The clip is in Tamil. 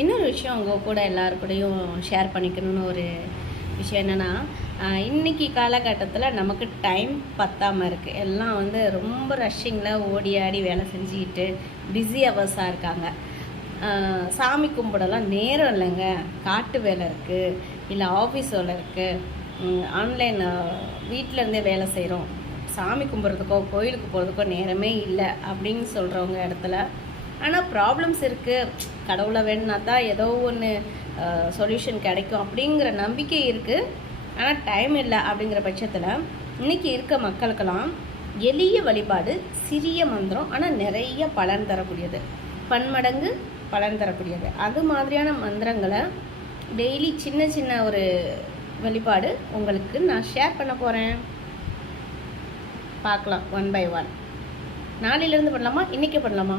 இன்னொரு விஷயம் உங்கள் கூட எல்லாருக்கூடையும் ஷேர் பண்ணிக்கணும்னு ஒரு விஷயம் என்னென்னா, இன்றைக்கி காலகட்டத்தில் நமக்கு டைம் பத்தாமல் இருக்குது. எல்லாம் வந்து ரொம்ப ரஷ்ஷிங்கில் ஓடி ஆடி வேலை செஞ்சுக்கிட்டு பிஸி ஹவர்ஸாக இருக்காங்க. சாமி கும்பிடலாம் நேரம் இல்லைங்க. காட்டு வேலை இருக்குது, இல்லை ஆஃபீஸ் வேலை இருக்குது, ஆன்லைன் வீட்டிலேருந்தே வேலை செய்கிறோம், சாமி கும்பிட்றதுக்கோ கோயிலுக்கு போகிறதுக்கோ நேரமே இல்லை அப்படின்னு சொல்கிறவங்க இடத்துல ஆனால் ப்ராப்ளம்ஸ் இருக்குது. கடவுளை வேணுன்னா தான் ஏதோ ஒன்று சொல்யூஷன் கிடைக்கும் அப்படிங்கிற நம்பிக்கை இருக்குது. ஆனால் டைம் இல்லை அப்படிங்கிற பட்சத்தில் இன்றைக்கி இருக்க மக்களுக்கெல்லாம் எளிய வழிபாடு, சிறிய மந்திரம், ஆனால் நிறைய பலன் தரக்கூடியது, பன்மடங்கு பலன் தரக்கூடியது. அது மாதிரியான மந்திரங்களை டெய்லி சின்ன சின்ன ஒரு வழிபாடு உங்களுக்கு நான் ஷேர் பண்ண போகிறேன். பார்க்கலாம் ஒன் பை ஒன். நாளையிலேருந்து பண்ணலாமா, இன்றைக்கி பண்ணலாமா?